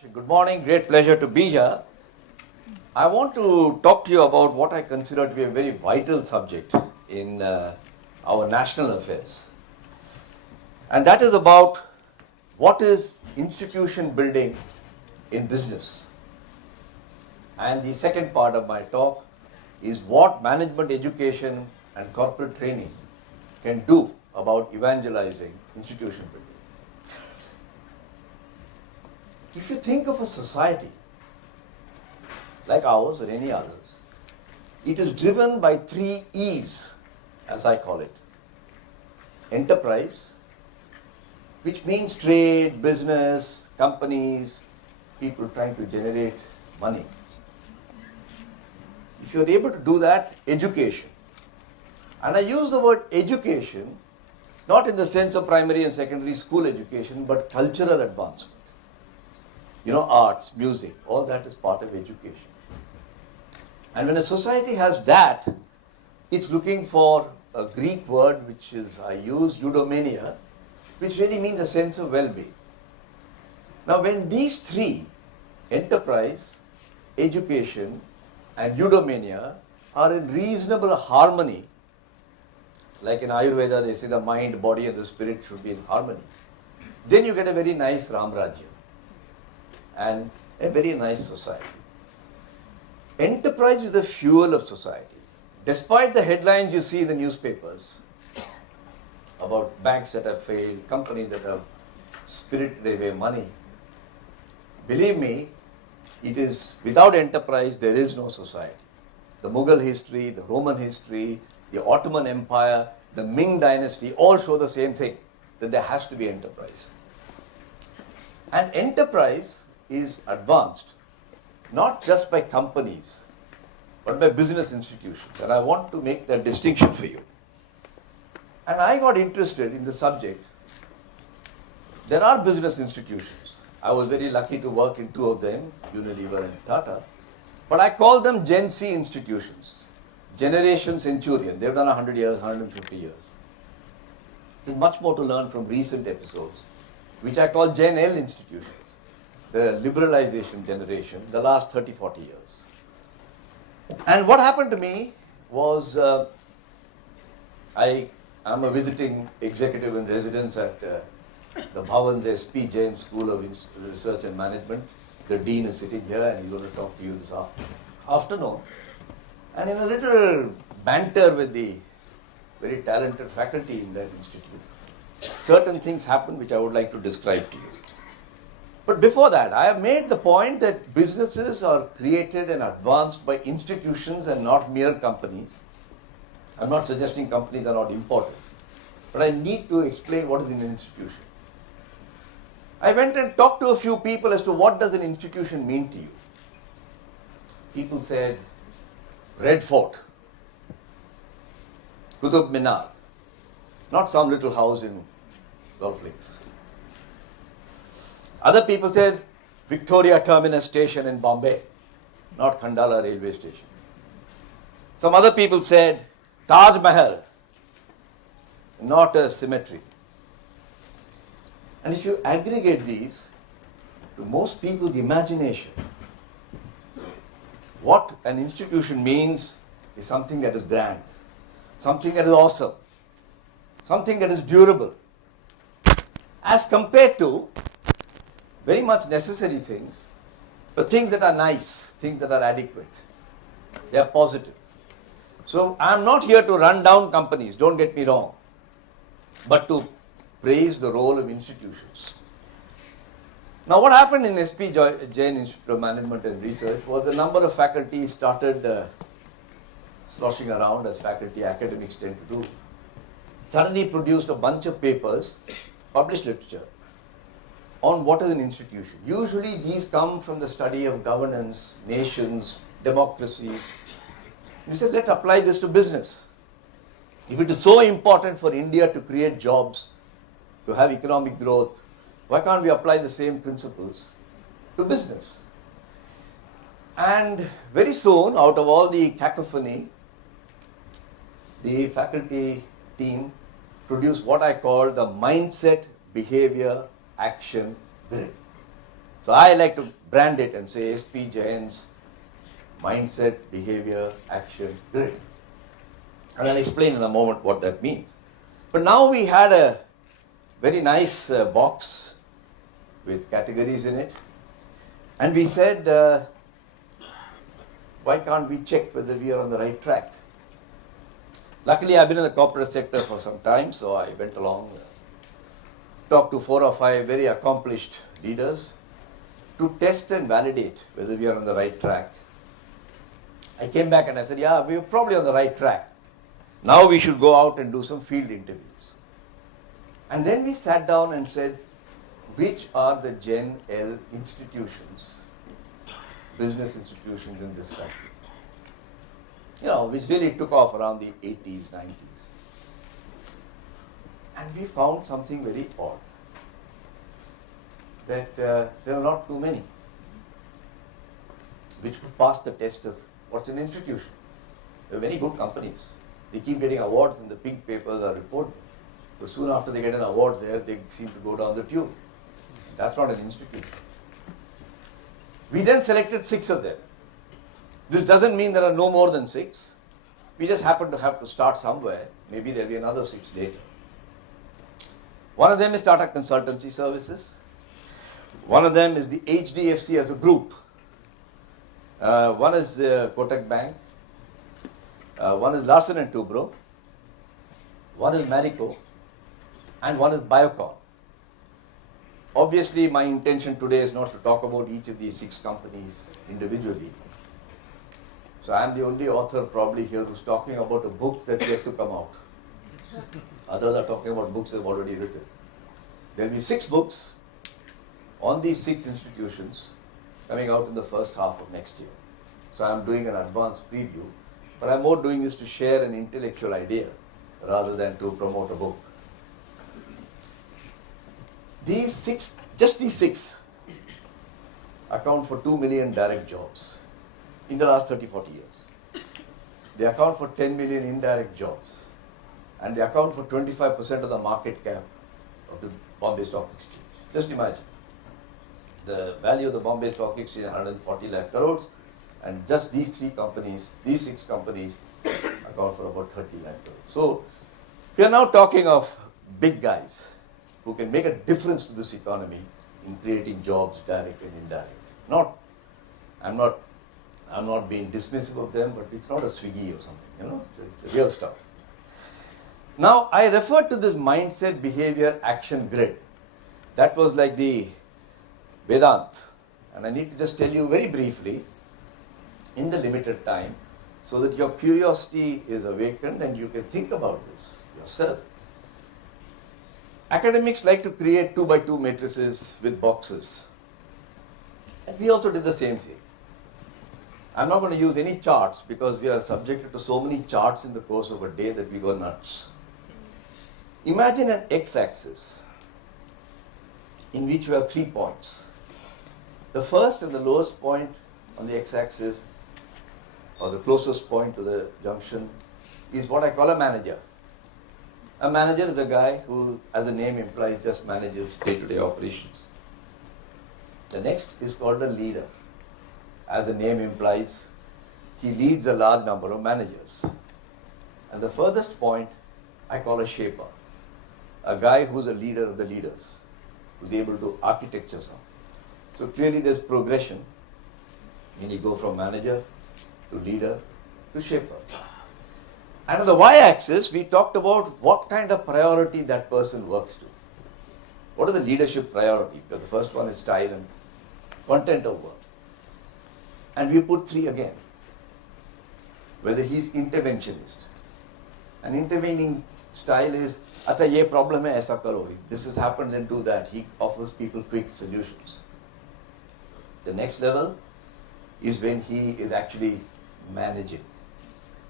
Good morning. Great pleasure to be here. I want to talk to you about what I consider to be a very vital subject in our national affairs. And that is about what is institution building in business. And the second part of my talk is what management education and corporate training can do about evangelizing institution building. If you think of a society like ours or any others, it is driven by 3 E's, as I call it. Enterprise, which means trade, business, companies, people trying to generate money. If you are able to do that, education. And I use the word education not in the sense of primary and secondary school education, but cultural advancement. Arts, music, all that is part of education. And when a society has that, it's looking for a Greek word which I use, Eudemonia, which really means a sense of well-being. Now when these 3, enterprise, education and Eudemonia, are in reasonable harmony, like in Ayurveda they say the mind, body and the spirit should be in harmony, then you get a very nice Ramrajya and a very nice society. Enterprise is the fuel of society. Despite the headlines you see in the newspapers about banks that have failed, companies that have spirited away money, believe me, it is without enterprise there is no society. The Mughal history, the Roman history, the Ottoman Empire, the Ming dynasty all show the same thing, that there has to be enterprise. And enterprise is advanced not just by companies, but by business institutions. And I want to make that distinction for you. And I got interested in the subject. There are business institutions. I was very lucky to work in 2 of them, Unilever and Tata. But I call them Gen C institutions. Generation Centurion. They've done 100 years, 150 years. There's much more to learn from recent episodes, which I call Gen L institutions. The liberalization generation, the last 30, 40 years. And what happened to me was, I am a visiting executive in residence at the Bhavan's SP Jain School of Research and Management. The dean is sitting here and he's going to talk to you this afternoon. And in a little banter with the very talented faculty in that institute, certain things happened which I would like to describe to you. But before that, I have made the point that businesses are created and advanced by institutions and not mere companies. I'm not suggesting companies are not important, but I need to explain what is an institution. I went and talked to a few people as to what does an institution mean to you. People said, Red Fort, Qutub Minar, not some little house in Golf Links. Other people said Victoria Terminus Station in Bombay, not Khandala railway station. Some other people said Taj Mahal, not a cemetery. And if you aggregate these, to most people's imagination, what an institution means is something that is grand, something that is awesome, something that is durable, as compared to very much necessary things, but things that are nice, things that are adequate. They are positive. So I am not here to run down companies, don't get me wrong, but to praise the role of institutions. Now what happened in SP Jain Institute of Management and Research was a number of faculty started sloshing around as faculty academics tend to do. Suddenly produced a bunch of papers, published literature, on what is an institution. Usually these come from the study of governance, nations, democracies. We said, let's apply this to business. If it is so important for India to create jobs, to have economic growth, why can't we apply the same principles to business? And very soon, out of all the cacophony, the faculty team produced what I call the mindset, behavior, action, grid. So I like to brand it and say SP Jain's mindset, behavior, action, grit. And I'll explain in a moment what that means. But now we had a very nice box with categories in it. And we said, why can't we check whether we are on the right track? Luckily, I've been in the corporate sector for some time, so I went along, talked to 4 or 5 very accomplished leaders to test and validate whether we are on the right track. I came back and I said, yeah, we're probably on the right track. Now we should go out and do some field interviews. And then we sat down and said, which are the Gen L institutions, business institutions in this country? Which really took off around the 80s, 90s. And we found something very odd, that there are not too many which could pass the test of what's an institution. There are very good companies. They keep getting awards in the pink papers or report. But soon after they get an award there, they seem to go down the tube. That's not an institution. We then selected 6 of them. This doesn't mean there are no more than 6. We just happen to have to start somewhere. Maybe there'll be another 6 later. One of them is Tata Consultancy Services. One of them is the HDFC as a group. One is Kotak Bank. One is Larsen & Toubro. One is Marico. And one is Biocon. Obviously, my intention today is not to talk about each of these 6 companies individually. So I am the only author probably here who's talking about a book that's yet to come out. Others are talking about books they've already written. There will be 6 books on these 6 institutions coming out in the first half of next year. So I'm doing an advanced preview, but I'm more doing this to share an intellectual idea rather than to promote a book. These 6, just these 6, account for 2 million direct jobs in the last 30-40 years. They account for 10 million indirect jobs. And they account for 25% of the market cap of the Bombay Stock Exchange. Just imagine. The value of the Bombay Stock Exchange is 140 lakh crores. And just these 3 companies, these 6 companies, account for about 30 lakh crores. So, we are now talking of big guys who can make a difference to this economy in creating jobs, direct and indirect. I'm not being dismissive of them, but it's not a Swiggy or something, it's real stuff. Now, I referred to this mindset, behavior, action grid. That was like the Vedant. And I need to just tell you very briefly, in the limited time, so that your curiosity is awakened and you can think about this yourself. Academics like to create 2x2 matrices with boxes. And we also did the same thing. I'm not going to use any charts because we are subjected to so many charts in the course of a day that we go nuts. Imagine an x-axis in which you have 3 points. The first and the lowest point on the x-axis, or the closest point to the junction, is what I call a manager. A manager is a guy who, as the name implies, just manages day-to-day operations. The next is called a leader. As the name implies, he leads a large number of managers. And the furthest point, I call a shaper. A guy who's a leader of the leaders, who's able to architecture something. So clearly there's progression when you go from manager to leader to shaper. And on the y-axis, we talked about what kind of priority that person works to. What is the leadership priority? Because the first one is style and content of work. And we put 3 again. Whether he's interventionist. An intervening style is, acha ye problem hai, aisa karo. If this has happened, then do that. He offers people quick solutions. The next level is when he is actually managing.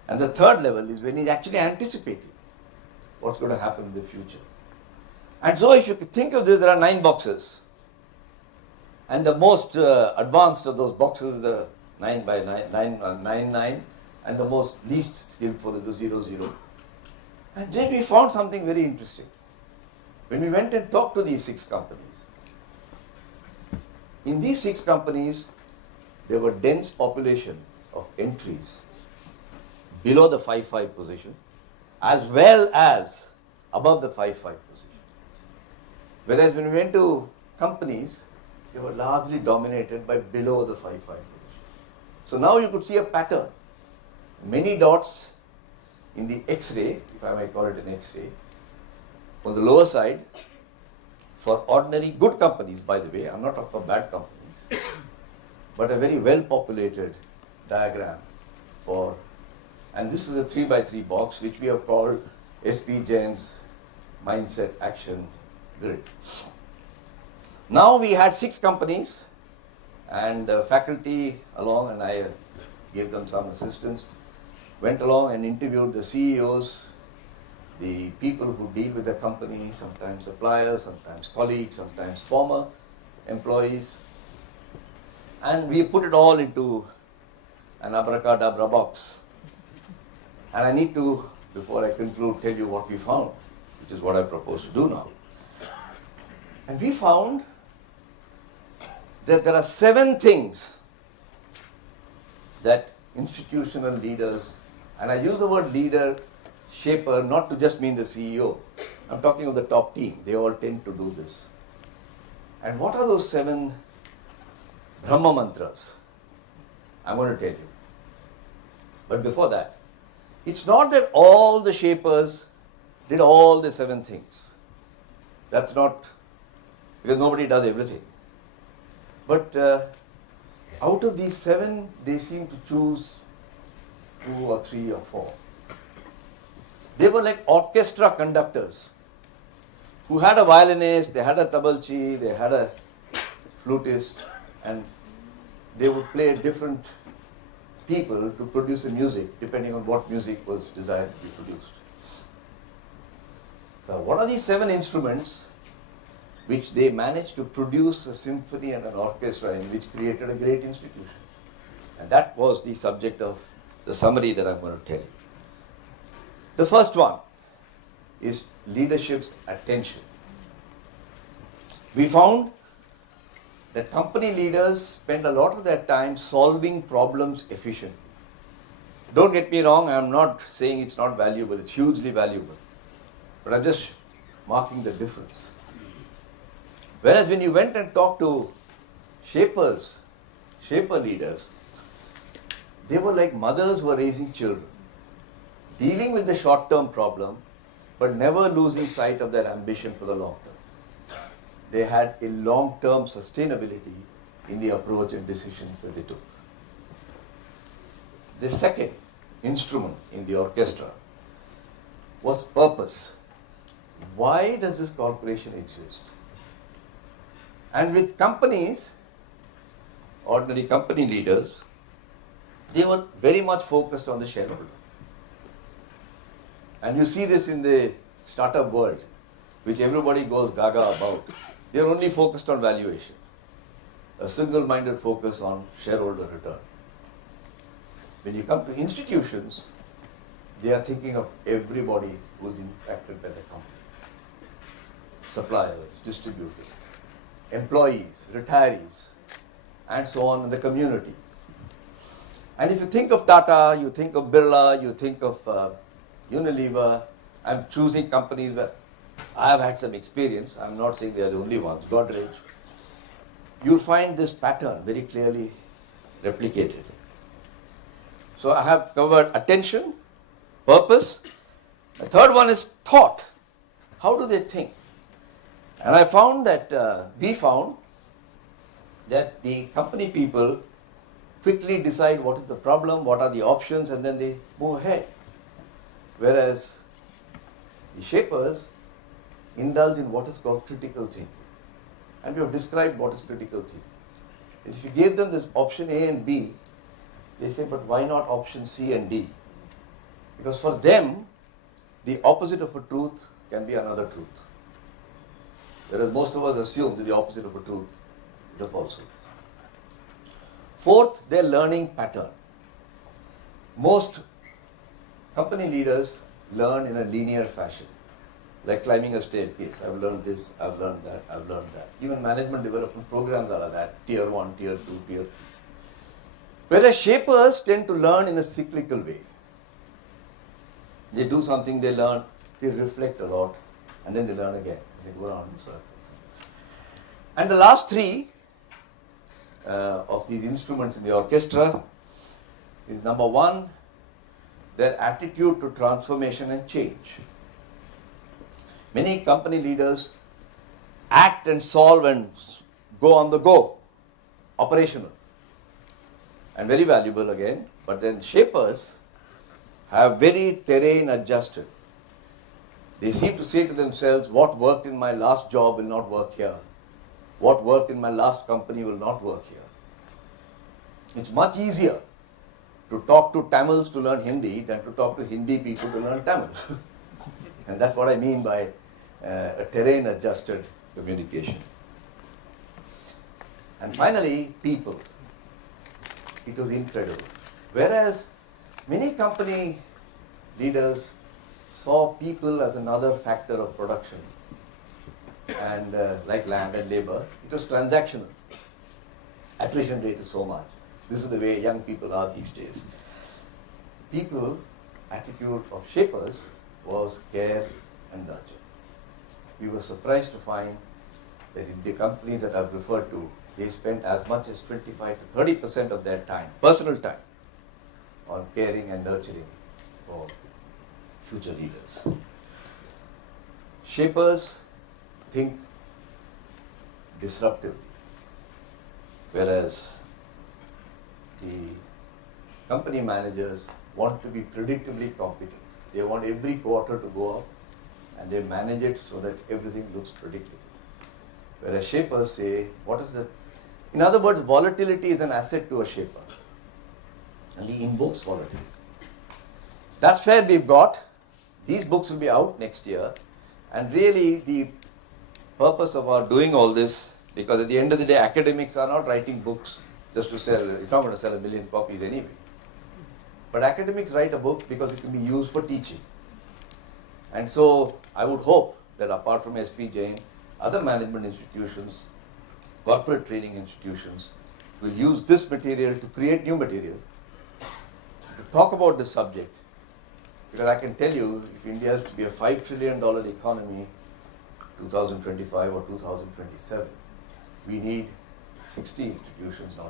And the third level is when he's actually anticipating what's going to happen in the future. And so if you think of this, there are 9 boxes. And the most advanced of those boxes is the 9 by 9, and the most least skillful is the 0, 0. And then we found something very interesting. When we went and talked to these 6 companies, In these 6 companies, there were dense population of entries below the 5-5 position, as well as above the 5-5 position. Whereas when we went to companies, they were largely dominated by below the 5-5 position. So now you could see a pattern. Many dots in the X-ray, if I may call it an X-ray, on the lower side, for ordinary good companies, by the way, I'm not talking about bad companies, but a very well-populated diagram for, and this is a 3x3 box which we have called SP Jain's Mindset Action Grid. Now we had 6 companies, and faculty along, and I gave them some assistance, went along and interviewed the CEOs, the people who deal with the company, sometimes suppliers, sometimes colleagues, sometimes former employees, and we put it all into an abracadabra box. And I need to, before I conclude, tell you what we found, which is what I propose to do now. And we found that there are 7 things that institutional leaders, and I use the word leader, shaper, not to just mean the CEO. I'm talking of the top team. They all tend to do this. And what are those 7 Brahma mantras? I'm going to tell you. But before that, it's not that all the shapers did all the 7 things. That's not, because nobody does everything. But out of these 7, they seem to choose 2 or 3 or 4. They were like orchestra conductors who had a violinist, they had a tabalchi, they had a flutist, and they would play different people to produce the music depending on what music was desired to be produced. So what are these 7 instruments which they managed to produce a symphony and an orchestra in, which created a great institution? And that was the subject of the summary that I'm going to tell you. The first one is leadership's attention. We found that company leaders spend a lot of their time solving problems efficiently. Don't get me wrong, I'm not saying it's not valuable, it's hugely valuable. But I'm just marking the difference. Whereas when you went and talked to shaper leaders, they were like mothers who were raising children, dealing with the short-term problem, but never losing sight of their ambition for the long term. They had a long-term sustainability in the approach and decisions that they took. The second instrument in the orchestra was purpose. Why does this corporation exist? And with companies, ordinary company leaders, they were very much focused on the shareholder. And you see this in the startup world, which everybody goes gaga about. They are only focused on valuation, a single-minded focus on shareholder return. When you come to institutions, they are thinking of everybody who is impacted by the company. Suppliers, distributors, employees, retirees, and so on in the community. And if you think of Tata, you think of Birla, you think of Unilever, I'm choosing companies where I have had some experience, I'm not saying they are the only ones, Godrej. You'll find this pattern very clearly replicated. So I have covered attention, purpose. The third one is thought. How do they think? And I found that, we found that the company people quickly decide what is the problem, what are the options, and then they move ahead. Whereas the shapers indulge in what is called critical thinking. And we have described what is critical thinking. And if you gave them this option A and B, they say, but why not option C and D? Because for them, the opposite of a truth can be another truth. Whereas most of us assume that the opposite of a truth is a falsehood. Fourth, their learning pattern. Most company leaders learn in a linear fashion. Like climbing a staircase. I've learned this, I've learned that, I've learned that. Even management development programs are like that. Tier 1, Tier 2, Tier 3. Whereas shapers tend to learn in a cyclical way. They do something, they learn, they reflect a lot, and then they learn again. They go around in circles. And the last three of these instruments in the orchestra is number one, their attitude to transformation and change. Many company leaders act and solve and go on the go, operational, and very valuable again. But then shapers have very terrain adjusted. They seem to say to themselves, what worked in my last job will not work here. What worked in my last company will not work here. It's much easier to talk to Tamils to learn Hindi than to talk to Hindi people to learn Tamil. And that's what I mean by a terrain adjusted communication. And finally, people. It was incredible. Whereas many company leaders saw people as another factor of production, and like land and labor, it was transactional. Attrition rate is so much. This is the way young people are these days. People, attitude of shapers was care and nurture. We were surprised to find that in the companies that I've referred to, they spent as much as 25 to 30% of their time, personal time, on caring and nurturing for future leaders. Shapers think disruptively, whereas the company managers want to be predictably competent. They want every quarter to go up and they manage it so that everything looks predictable. Whereas shapers say, what is the... In other words, volatility is an asset to a shaper. And he invokes volatility. That's where we've got. These books will be out next year. And really the purpose of our doing all this, because at the end of the day, academics are not writing books just to sell. It's not going to sell 1 million copies anyway. But academics write a book because it can be used for teaching. And so I would hope that apart from SP Jain, other management institutions, corporate training institutions will use this material to create new material, to talk about this subject. Because I can tell you, if India is to be a $5 trillion economy 2025 or 2027, we need 60 institutions now.